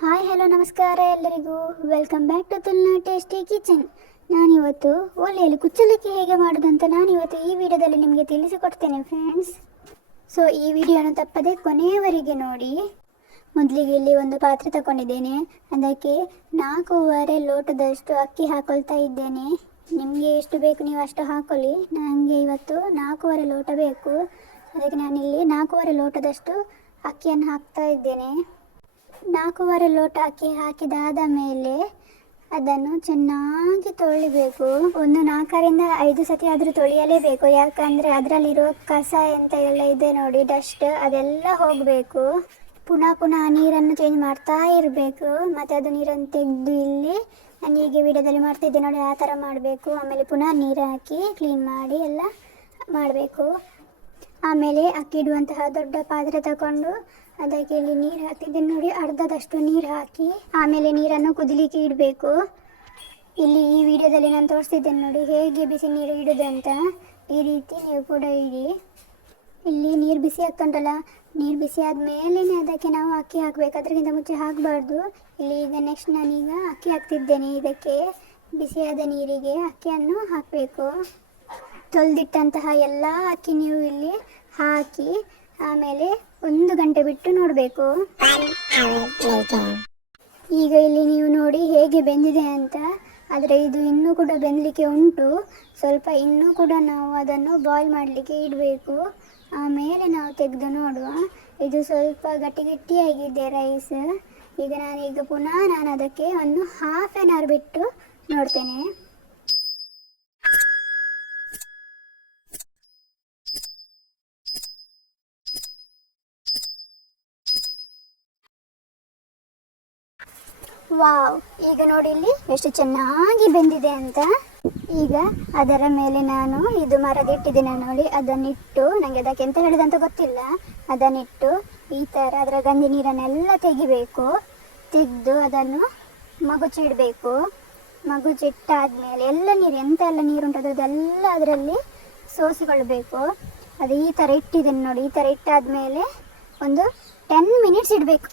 Hi hello ನಮಸ್ಕಾರ ಎಲ್ಲರಿಗೂ. Welcome back to Tulna tasty kitchen. ನಾನಿವತ್ತು ಒಲೆಯಲ್ಲಿ ಕುಚ್ಚಲಕ್ಕಿ ಹೇಗೆ ಮಾಡೋದಂತ ನಾನಿವತ್ತು ಈ ವಿಡಿಯೋದಲ್ಲಿ ನಿಮಗೆ ತಿಳಿಸಿಕೊಡ್ತೇನೆ ಫ್ರೆಂಡ್ಸ್. ಸೊ ಈ ವಿಡಿಯೋನ ತಪ್ಪದೆ ಕೊನೆಯವರೆಗೆ ನೋಡಿ. ಮೊದಲಿಗೆ ಇಲ್ಲಿ ಒಂದು ಪಾತ್ರೆ ತಗೊಂಡಿದ್ದೇನೆ. ಅದಕ್ಕೆ 4.5 ಲೋಟದಷ್ಟು ಅಕ್ಕಿ ಹಾಕೊಳ್ತಾ ಇದ್ದೇನೆ. ನಿಮಗೆ ಎಷ್ಟು ಬೇಕು ನೀವು ಅಷ್ಟು ಹಾಕೊಳ್ಳಿ. ನನಗೆ ಇವತ್ತು 4.5 ಲೋಟ ಬೇಕು. ಅದಕ್ಕೆ ನಾನಿಲ್ಲಿ 4.5 ಲೋಟದಷ್ಟು ಅಕ್ಕಿಯನ್ನು ಹಾಕ್ತಾ ಇದ್ದೇನೆ. 4.5 ಲೋಟ ಅಕ್ಕಿ ಹಾಕಿದಾದ ಮೇಲೆ ಅದನ್ನು ಚೆನ್ನಾಗಿ ತೊಳಿಬೇಕು. ಒಂದು 4ರಿಂದ 5 ಸತಿ ಆದರೂ ತೊಳೆಯಲೇಬೇಕು. ಯಾಕಂದರೆ ಅದರಲ್ಲಿರೋ ಕಸ ಎಂತ ಎಲ್ಲ ಇದೆ ನೋಡಿ, ಡಸ್ಟ್, ಅದೆಲ್ಲ ಹೋಗಬೇಕು. ಪುನಃ ನೀರನ್ನು ಚೇಂಜ್ ಮಾಡ್ತಾ ಇರಬೇಕು. ಮತ್ತು ಅದು ನೀರನ್ನು ತೆಗೆದು ಇಲ್ಲಿ ನಾನು ಹೀಗೆ ವಿಡಿಯೋದಲ್ಲಿ ಮಾಡ್ತಿದ್ದೆ ನೋಡಿ, ಆ ಥರ ಮಾಡಬೇಕು. ಆಮೇಲೆ ಪುನಃ ನೀರು ಹಾಕಿ ಕ್ಲೀನ್ ಮಾಡಿ ಎಲ್ಲ ಮಾಡಬೇಕು. ಆಮೇಲೆ ಅಕ್ಕಿ ಇಡುವಂತಹ ದೊಡ್ಡ ಪಾತ್ರೆ ತಗೊಂಡು ಅದಕ್ಕೆ ಇಲ್ಲಿ ನೀರು ಹಾಕ್ತಿದ್ದೇನೆ ನೋಡಿ, ಅರ್ಧದಷ್ಟು ನೀರು ಹಾಕಿ ಆಮೇಲೆ ನೀರನ್ನು ಕುದಿಲಿಕ್ಕೆ ಇಡಬೇಕು. ಇಲ್ಲಿ ಈ ವಿಡಿಯೋದಲ್ಲಿ ನಾನು ತೋರಿಸ್ತಿದ್ದೇನೆ ನೋಡಿ ಹೇಗೆ ಬಿಸಿ ನೀರು ಇಡೋದು ಅಂತ. ಈ ರೀತಿ ನೀವು ಕೂಡ ಇಡಿ. ಇಲ್ಲಿ ನೀರು ಬಿಸಿ ಆಗ್ತುಂಟಲ್ಲ, ನೀರು ಬಿಸಿ ಆದಮೇಲೆ ಅದಕ್ಕೆ ನಾವು ಅಕ್ಕಿ ಹಾಕಬೇಕು, ಅದಕ್ಕಿಂತ ಮುಂಚೆ ಹಾಕಬಾರ್ದು. ಇಲ್ಲಿ ಈಗ ನೆಕ್ಸ್ಟ್ ನಾನೀಗ ಅಕ್ಕಿ ಹಾಕ್ತಿದ್ದೇನೆ. ಇದಕ್ಕೆ ಬಿಸಿಯಾದ ನೀರಿಗೆ ಅಕ್ಕಿಯನ್ನು ಹಾಕಬೇಕು. ತೊಳೆದಿಟ್ಟಂತಹ ಎಲ್ಲ ಅಕ್ಕಿ ನೀವು ಇಲ್ಲಿ ಹಾಕಿ ಆಮೇಲೆ 1 ಗಂಟೆ ಬಿಟ್ಟು ನೋಡಬೇಕು. ಈಗ ಇಲ್ಲಿ ನೀವು ನೋಡಿ ಹೇಗೆ ಬೆಂದಿದೆ ಅಂತ. ಆದರೆ ಇದು ಇನ್ನೂ ಕೂಡ ಬೆಂದಲಿಕ್ಕೆ ಉಂಟು. ಸ್ವಲ್ಪ ಇನ್ನೂ ಕೂಡ ನಾವು ಅದನ್ನು ಬಾಯ್ಲ್ ಮಾಡಲಿಕ್ಕೆ ಇಡಬೇಕು. ಆಮೇಲೆ ನಾವು ತೆಗೆದು ನೋಡುವ. ಇದು ಸ್ವಲ್ಪ ಗಟ್ಟಿಯಾಗಿದೆ ರೈಸ್. ಈಗ ಪುನಃ ನಾನು ಅದಕ್ಕೆ ಒಂದು ಹಾಫ್ ಆನ್ ಅವರ್ ಬಿಟ್ಟು ನೋಡ್ತೇನೆ. ವಾವ್, ಈಗ ನೋಡಿ ಇಲ್ಲಿ ಎಷ್ಟು ಚೆನ್ನಾಗಿ ಬೆಂದಿದೆ ಅಂತ. ಈಗ ಅದರ ಮೇಲೆ ನಾನು ಇದು ಮರದಿಟ್ಟಿದ್ದೇನೆ ನೋಡಿ, ಅದನ್ನಿಟ್ಟು, ನನಗೆ ಅದಕ್ಕೆ ಎಂತ ಹೇಳಿದಂತ ಗೊತ್ತಿಲ್ಲ, ಅದನ್ನಿಟ್ಟು ಈ ಥರ ಅದರ ಗಂಜಿ ನೀರನ್ನೆಲ್ಲ ತೆಗಿಬೇಕು. ತೆಗೆದು ಅದನ್ನು ಮಗುಚಿಡಬೇಕು. ಮಗುಚಿಟ್ಟಾದ್ಮೇಲೆ ಎಲ್ಲ ನೀರು ಎಂತೆಲ್ಲ ನೀರುಂಟು ಅದೆಲ್ಲ ಅದರಲ್ಲಿ ಸೋಸಿಕೊಳ್ಬೇಕು. ಅದು ಈ ಥರ ಇಟ್ಟಿದ್ದೇನೆ ನೋಡಿ. ಈ ಥರ ಇಟ್ಟಾದ್ಮೇಲೆ ಒಂದು 10 ಮಿನಿಟ್ಸ್ ಇಡಬೇಕು.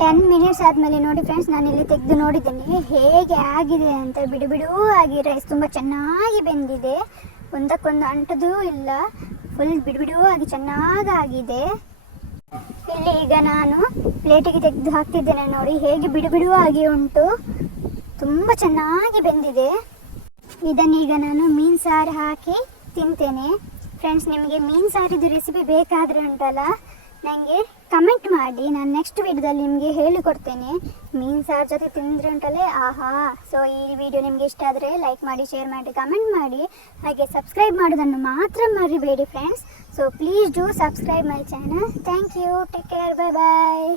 10 ಮಿನಿಟ್ಸ್ ಆದಮೇಲೆ ನೋಡಿ ಫ್ರೆಂಡ್ಸ್, ನಾನಿಲ್ಲಿ ತೆಗೆದು ನೋಡಿದ್ದೇನೆ ಹೇಗೆ ಆಗಿದೆ ಅಂತ. ಬಿಡು ಆಗಿ ರೈಸ್ ತುಂಬ ಚೆನ್ನಾಗಿ ಬೆಂದಿದೆ, ಒಂದಕ್ಕೊಂದು ಅಂಟದೂ ಇಲ್ಲ, ಫುಲ್ ಬಿಡು ಆಗಿ ಚೆನ್ನಾಗಾಗಿದೆ. ಇಲ್ಲಿ ಈಗ ನಾನು ಪ್ಲೇಟಿಗೆ ತೆಗೆದು ಹಾಕ್ತಿದ್ದೇನೆ ನೋಡಿ, ಹೇಗೆ ಬಿಡು ಆಗಿ ಉಂಟು, ತುಂಬ ಚೆನ್ನಾಗಿ ಬೆಂದಿದೆ. ಇದನ್ನೀಗ ನಾನು ಮೀನು ಸಾರು ಹಾಕಿ ತಿಂತೇನೆ. ಫ್ರೆಂಡ್ಸ್, ನಿಮಗೆ ಮೀನು ಸಾರಿದು ರೆಸಿಪಿ ಬೇಕಾದರೆ ಉಂಟಲ್ಲ, ನನಗೆ ಕಮೆಂಟ್ ಮಾಡಿ, ನಾನು ನೆಕ್ಸ್ಟ್ ವಿಡಿಯೋದಲ್ಲಿ ನಿಮಗೆ ಹೇಳಿಕೊಡ್ತೇನೆ. ಮೀನು ಸಾರು ಜೊತೆ ತಿಂದರೆ ಉಂಟಲ್ಲೇ ಆಹಾ. ಸೊ ಈ ವಿಡಿಯೋ ನಿಮಗೆ ಇಷ್ಟ ಆದರೆ ಲೈಕ್ ಮಾಡಿ, ಶೇರ್ ಮಾಡಿ, ಕಮೆಂಟ್ ಮಾಡಿ, ಹಾಗೆ ಸಬ್ಸ್ಕ್ರೈಬ್ ಮಾಡೋದನ್ನು ಮಾತ್ರ ಮರಿಬೇಡಿ friends. So please do subscribe my channel. Thank you, take care, bye bye.